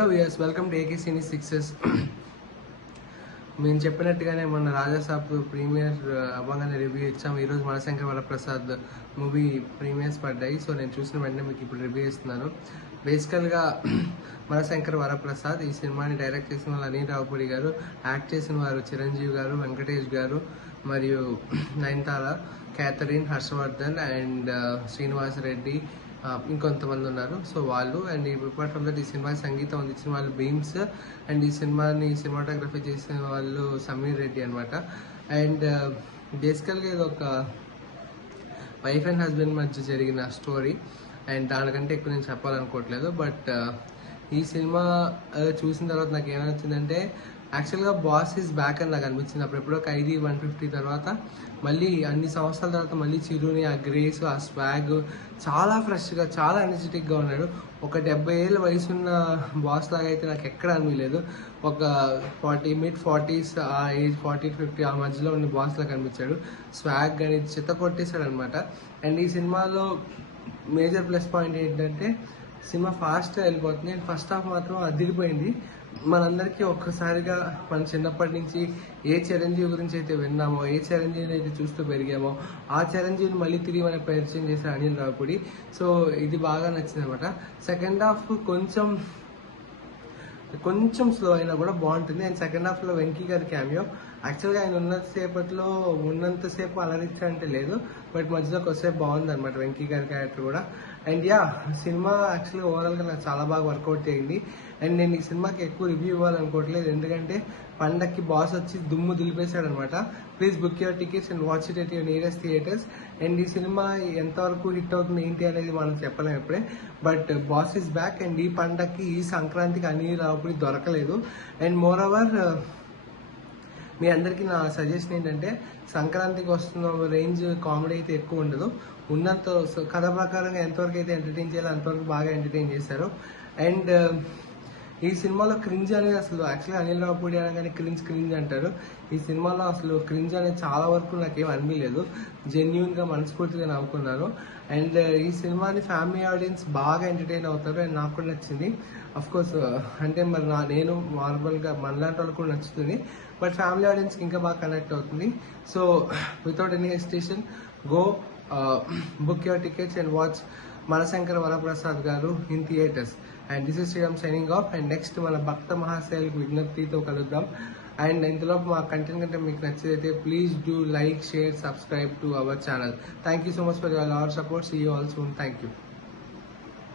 Hello viewers, welcome to AK cine sixes. మేము చెప్పినట్టుగానే మొన్న రాజాసాబ్ ప్రీమియర్ అవ్వగానే రివ్యూ ఇచ్చాము. ఈరోజు మనశంకర్ వరప్రసాద్ మూవీ ప్రీమియర్స్ పడ్డాయి. సో నేను చూసిన వెంటనే మీకు ఇప్పుడు రివ్యూ ఇస్తున్నాను. బేసికల్గా మనశంకర్ వరప్రసాద్ ఈ సినిమాని డైరెక్ట్ చేసిన వాళ్ళు అనిల్ రావుపూడి గారు, యాక్ట్ చేసిన వారు చిరంజీవి గారు, వెంకటేష్ గారు మరియు నయనతార, క్యాథరిన్, హర్షవర్ధన్ అండ్ శ్రీనివాస్ రెడ్డి, ఇంకొంతమంది ఉన్నారు. సో వాళ్ళు అండ్ అపార్ట్ ఫ్రమ్ దట్ ఈ సినిమా సంగీతం అందించిన వాళ్ళు బీమ్స్ అండ్ ఈ సినిమాని సినిమాటోగ్రఫీ చేసిన వాళ్ళు సమీర్ రెడ్డి అనమాట. అండ్ బేసికల్గా ఇది ఒక వైఫ్ అండ్ హస్బెండ్ మధ్య జరిగిన స్టోరీ అండ్ దానికంటే ఎక్కువ నేను చెప్పాలనుకోవట్లేదు. బట్ ఈ సినిమా చూసిన తర్వాత నాకు ఏమనిపించిందంటే యాక్చువల్గా బాస్ ఈజ్ బ్యాక్ అని నాకు అనిపించింది. అప్పుడెప్పుడో ఖైదీ 150 తర్వాత మళ్ళీ అన్ని సంవత్సరాల తర్వాత మళ్ళీ చిరుని ఆ గ్రేస్, ఆ స్వాగ్ చాలా ఫ్రెష్గా, చాలా ఎనర్జెటిక్గా ఉన్నాడు. ఒక 70 ఏళ్ళ వయసున్న బాస్ లాగా అయితే నాకు ఎక్కడ అనిపించలేదు. ఒక mid-40s ఆ ఏజ్ 40-50 ఆ మధ్యలో ఉన్న బాస్ లాగా కనిపించాడు. స్వాగ్ కానీ చిత్త కొట్టేశాడు అనమాట. అండ్ ఈ సినిమాలో మేజర్ ప్లస్ పాయింట్ ఏంటంటే సినిమా ఫాస్ట్గా వెళ్ళిపోతుంది అండ్ ఫస్ట్ హాఫ్ మాత్రం అదిరిపోయింది. మనందరికీ ఒక్కసారిగా మన చిన్నప్పటి నుంచి ఏ చిరంజీవి గురించి అయితే విన్నామో, ఏ చిరంజీవిని అయితే చూస్తూ పెరిగామో ఆ చిరంజీవిని మళ్ళీ తిరిగి మనకు పరిచయం చేశారు అనిల్ రావుపూడి. సో ఇది బాగా నచ్చింది అనమాట. సెకండ్ హాఫ్ కొంచెం స్లో అయినా కూడా బాగుంటుంది. అండ్ సెకండ్ హాఫ్లో వెంకీ గారి క్యామియో యాక్చువల్గా ఆయన ఉన్నంతసేపు అలరించాలంటే లేదు, బట్ మధ్యలో కొద్దిసేపు బాగుంది అనమాట వెంకీ గారి క్యారెక్టర్ కూడా. అండ్ సినిమా యాక్చువల్గా ఓవరాల్గా నాకు చాలా బాగా వర్కౌట్ అయ్యింది. అండ్ నేను ఈ సినిమాకి ఎక్కువ రివ్యూ ఇవ్వాలనుకోవట్లేదు, ఎందుకంటే పండక్కి బాస్ వచ్చి దుమ్ము దులిపేశాడు అనమాట. Please book your tickets and watch it at your nearest theatres. And ఈ సినిమా ఎంతవరకు హిట్ అవుతుంది ఏంటి అనేది మనం చెప్పలేము ఇప్పుడే, but boss is back. And ఈ పండక్కి, ఈ సంక్రాంతికి అనిల్ రావుపూడి దొరకలేదు. అండ్ మోర్ ఓవర్ మీ అందరికీ నా సజెషన్ ఏంటంటే సంక్రాంతికి వస్తున్న రేంజ్ కామెడీ అయితే ఎక్కువ ఉండదు. ఉన్నంత కథ ప్రకారంగా ఎంతవరకు అయితే ఎంటర్టైన్ చేయాలో అంతవరకు బాగా ఎంటర్టైన్ చేశారు. అండ్ ఈ సినిమాలో క్రింజ్ అనేది అసలు యాక్చువల్గా అనిల్ రావుపూడి అనగానే క్రింజ్ అంటారు. ఈ సినిమాలో అసలు క్రింజ్ అనేది చాలా వరకు నాకేం అనిపించలేదు. జెన్యున్గా మనస్ఫూర్తిగా నవ్వుకున్నాను. అండ్ ఈ సినిమాని ఫ్యామిలీ ఆడియన్స్ బాగా ఎంటర్టైన్ అవుతారు అండ్ నాకు కూడా నచ్చింది. అఫ్కోర్స్ అంటే మరి నేను నార్మల్గా మనలాంటి వాళ్ళకి కూడా నచ్చుతుంది, బట్ ఫ్యామిలీ ఆడియన్స్కి ఇంకా బాగా కనెక్ట్ అవుతుంది. So without any hesitation go book your tickets and watch Mana Shankar Varaprasad garu in theatres. And this is Sriram signing off. And next మన భక్త మహాశయులకు విజ్ఞప్తితో కలుద్దాం. అండ్ ఇంతలో మా కంటెంట్ కంటే మీకు నచ్చితే please do like, share, subscribe to our channel. Thank you so much for your support. See you all soon. Thank you.